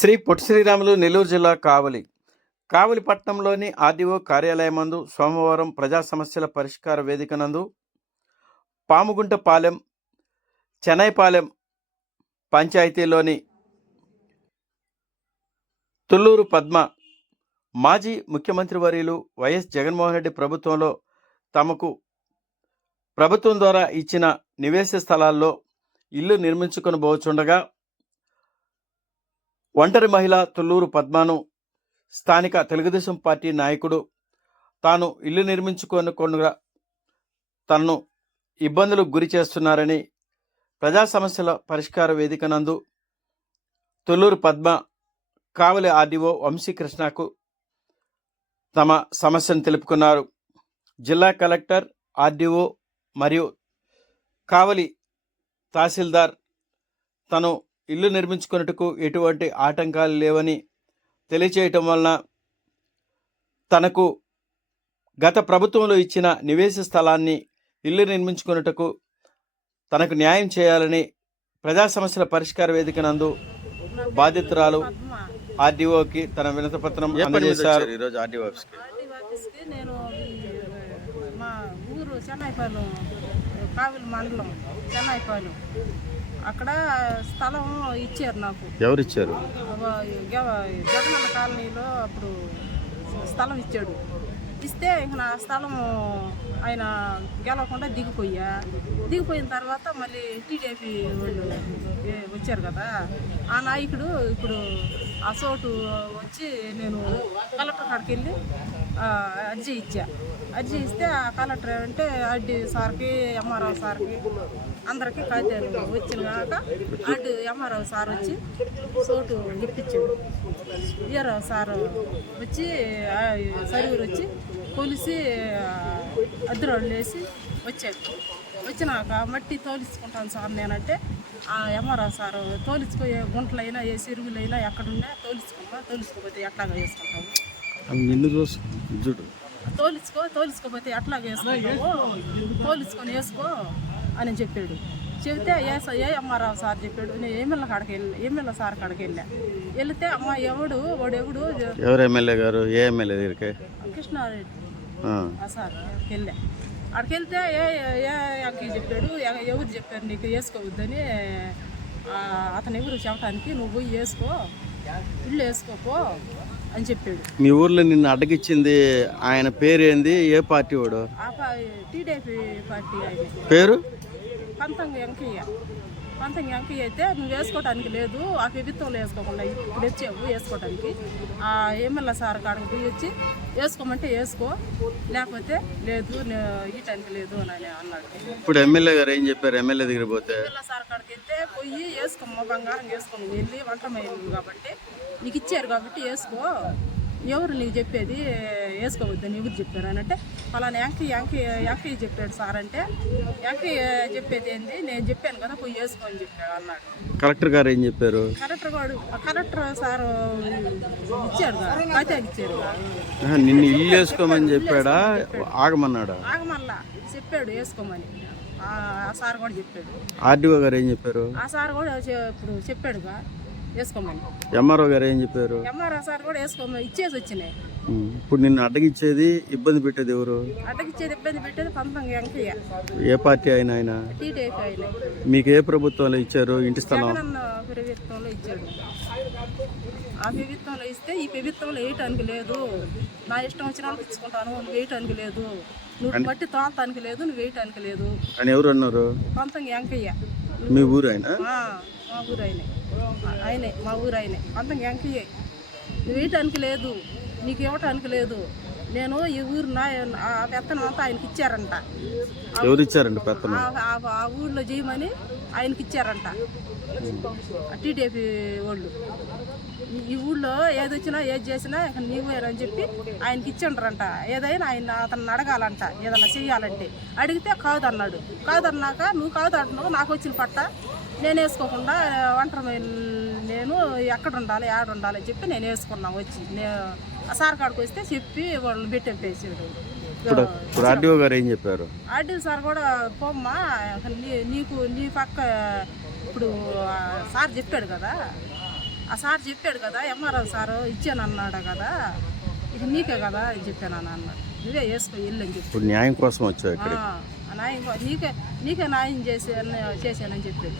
శ్రీ పొట్టి శ్రీరాములు నెల్లూరు జిల్లా కావలి. కావలి పట్టణంలోని ఆర్డీఓ కార్యాలయమందు సోమవారం ప్రజా సమస్యల పరిష్కార వేదిక నందు పాముగుంటపాలెం చెన్నైపాలెం పంచాయతీలోని తుళ్ళూరు పద్మ మాజీ ముఖ్యమంత్రి వర్యులు వైఎస్ జగన్మోహన్ రెడ్డి ప్రభుత్వంలో తమకు ప్రభుత్వం ద్వారా ఇచ్చిన నివేశ స్థలాల్లో ఇల్లు నిర్మించుకొని పోచుండగా ఒంటరి మహిళ తుల్లూరు పద్మను స్థానిక తెలుగుదేశం పార్టీ నాయకుడు. తాను ఇల్లు నిర్మించుకోనుకుండా తనను ఇబ్బందులకు గురి చేస్తున్నారని ప్రజా సమస్యల పరిష్కార వేదిక నందు తుళ్ళూరు పద్మ కావలి ఆర్డీఓ వంశీకృష్ణకు తమ సమస్యను తెలుపుకున్నారు. జిల్లా కలెక్టర్ ఆర్డీఓ మరియు కావలి తహసీల్దార్ తను ఇల్లు నిర్మించుకున్నట్టుకు ఎటువంటి ఆటంకాలు లేవని తెలియచేయటం వలన తనకు గత ప్రభుత్వంలో ఇచ్చిన నివేశ స్థలాన్ని ఇల్లు నిర్మించుకున్నట్టుకు తనకు న్యాయం చేయాలని ప్రజా సమస్యల పరిష్కార వేదిక నందు బాధితురాలు ఆర్డీఓకి తన వినతపత్రం అందజేశారు. ఈరోజు ఆర్డీఓ ఆఫీస్కి నేను మా ఊరు చెన్నైపాలెం కావిలి మండలం చెన్నైపాలెం. అక్కడ స్థలం ఇచ్చారు నాకు. ఎవరు ఇచ్చారు జగనన్న కాలనీలో అప్పుడు స్థలం ఇచ్చాడు. ఇస్తే ఇంక నా స్థలం ఆయన గెలవకుండా దిగిపోయా. దిగిపోయిన తర్వాత మళ్ళీ టీడీపీ వాళ్ళు వచ్చారు కదా ఆ నాయకుడు ఇప్పుడు ఆ చోటు వచ్చి నేను కలెక్టర్ కాడికి వెళ్ళి అర్జీ ఇచ్చా. అర్జీ ఇస్తే ఆ కలెక్టర్ అంటే అడ్డి సార్కి ఎంఆర్ఓ సార్కి అందరికీ కాగితాలు వచ్చిన కాక అడ్డు ఎంఆర్ఓ సార్ వచ్చి చోటు ఇప్పించాడు ఈఆర్ఓ సార్ వచ్చి సర్వీర్ వచ్చి కొలిసి అద్దరోళ్ళు వేసి వచ్చాడు వచ్చినాక మట్టి తోలించుకుంటాను సార్ నేనంటే ఆ ఎంఆర్ఓ సార్ తోలించుకోయే గుంటలైనా ఏ చెరువులైనా ఎక్కడున్నా తోలించుకుంటా తోలించుకోపోతే ఎట్లాగా వేసుకుంటాము. నిన్ను చూడు తోలించుకో తోలించుకోపోతే ఎట్లాగా వేసుకుంటావు తోలించుకొని వేసుకో అని చెప్పాడు. చెబితే ఏ ఏ అమ్మారావు సార్ చెప్పాడు నేను ఏమిళ్ళ కాడికి వెళ్ళి ఏమిళ్ళ సార్ కాడికి వెళ్ళా. వెళితే అమ్మ ఎవడు వాడు ఎవడు ఎవరు ఎమ్మెల్యే గారు? ఏ ఎమ్మెల్యే దగ్గరికి? కృష్ణారెడ్డి. సార్ వెళ్ళా. అక్కడికి వెళ్తే ఏ ఏ అంకి చెప్పాడు ఎవరు చెప్పారు నీకు వేసుకోవద్దని? ఆ, అతను ఎవరు చెప్పడానికి నువ్వు పోయి వేసుకో. ఇల్లు వేసుకోపో అని చెప్పాడు. మీ ఊర్లో నిన్ను అడ్డగిచ్చింది ఆయన పేరు ఏంది ఏ పార్టీ వాడు? ఆ టీడీపీ పార్టీ ఆయన. పేరు? పంతంగ వెంకయ్య. పంతంగ వెంకయ్య అయితే నువ్వు వేసుకోవడానికి లేదు ఆ ప్రభుత్వంలో వేసుకోకుండా ఇప్పుడు వచ్చావు వేసుకోవడానికి ఆ ఎమ్మెల్యే సార్ కాడికి పోయి వచ్చి వేసుకోమంటే వేసుకో లేకపోతే లేదు ఈటానికి లేదు అని అన్నాడు. ఇప్పుడు ఎమ్మెల్యే గారు ఏం చెప్పారు? ఎమ్మెల్యే దగ్గర పోతే? ఎమ్మెల్యే సార్ కాడికి వెళ్తే పోయి వేసుకోమ్మ బంగారం వేసుకొని వెళ్ళి వంట మైలు కాబట్టి నీకు ఇచ్చారు కాబట్టి వేసుకో ఎవరు నీకు చెప్పేది వేసుకోవద్దని ఎవరు చెప్పారు అని అంటే పలానా యాంకి యాంకి యాంకి చెప్పాడు సార్ అంటే యాంకి చెప్పేది ఏంది? నేను చెప్పాను కదా పోయి వేసుకో అని చెప్పాడు అన్నాడు. కలెక్టర్ గారు ఏం చెప్పారు? కలెక్టర్ వాడు కలెక్టర్ సార్ ఇచ్చాడు కాగితాలు ఇచ్చారు నిన్ను ఇల్లు వేసుకోమని చెప్పాడా? ఆగమన్నాడా? ఆగమల్లా చెప్పాడు వేసుకోమని. ఆ సార్ కూడా చెప్పాడు. ఆర్డీఓ గారు ఏం చెప్పారు? ఆ సార్ కూడా ఇప్పుడు చెప్పాడుగా. వేసుకోమని. ఎంఆర్ఓ గారు ఏం చెప్పారు? సార్ కూడా వేసుకోమని ఇచ్చేసి వచ్చినాయి. ఇప్పుడు నిన్ను అడ్డగిచ్చేది ఇబ్బంది పెట్టేది ఎవరు? ఇబ్బంది పెట్టేది వెంకయ్య. ఏ పార్టీ అయినా ఆయన? మీకు ఏ ప్రభుత్వంలో ఇచ్చారు? ఇంటి స్థలం? ప్రభుత్వంలో ఇచ్చాడు. ఆ ప్రభుత్వంలో ఇస్తే ఈ ప్రభుత్వంలో వేయటానికి లేదు. నా ఇష్టం వచ్చిన వాళ్ళకి ఇచ్చుకుంటాను నువ్వు వేయటానికి లేదు. నువ్వు బట్టి తోలటానికి లేదు నువ్వు వేయటానికి లేదు. అని ఎవరు అన్నారు? వెంకయ్య. మీ ఊరు ఆయన? ఊరు ఆయనే ఆయనే మా ఊరు ఆయనే పంతొమ్మిది వెంకయ్య నువ్వు వేయటానికి లేదు నీకు ఇవ్వటానికి లేదు నేను ఈ ఊరు నా ఆ పెత్తనం అంతా ఆయనకి ఇచ్చారంట. ఎవరు ఇచ్చారండి పెత్తనం? ఆ- ఊళ్ళో చేయమని ఆయనకి ఇచ్చారంట టీడీపీ వాళ్ళు. ఈ- ఊళ్ళో ఏది వచ్చినా ఏది చేసినా ఇక నీవేనని చెప్పి ఆయనకి ఇచ్చిండ్రంట ఏదైనా ఆయన అతను అడగాలంట ఏదైనా చెయ్యాలంటే. అడిగితే కాదన్నాడు. కాదన్నాక నువ్వు కాదు అంటున్నావు నాకు వచ్చిన పట్ట నేను వేసుకోకుండా ఒంటరి నేను ఎక్కడ ఉండాలి ఆడ ఉండాలి అని చెప్పి నేను వేసుకున్నా వచ్చి. నేను ఆ సార్ కాడికి వస్తే చెప్పి వాళ్ళు పెట్టేసాడు ఇప్పుడు ఆర్డీఓ గారు ఏం చెప్పారు? ఆర్డీ సార్ కూడా పోమ్మా నీకు నీ పక్క ఇప్పుడు సార్ చెప్పాడు కదా. ఆ సార్ చెప్పాడు కదా ఎంఆర్ఓ సారు ఇచ్చాను అన్నాడు కదా. ఇది నీకే కదా అని చెప్పాను అని అన్నాడు నువ్వే వేసుకో ఇల్లు అని చెప్పి. ఇప్పుడు న్యాయం కోసం ఆ న్యాయం నీకే నీకే న్యాయం చేసి చేశానని చెప్పాడు.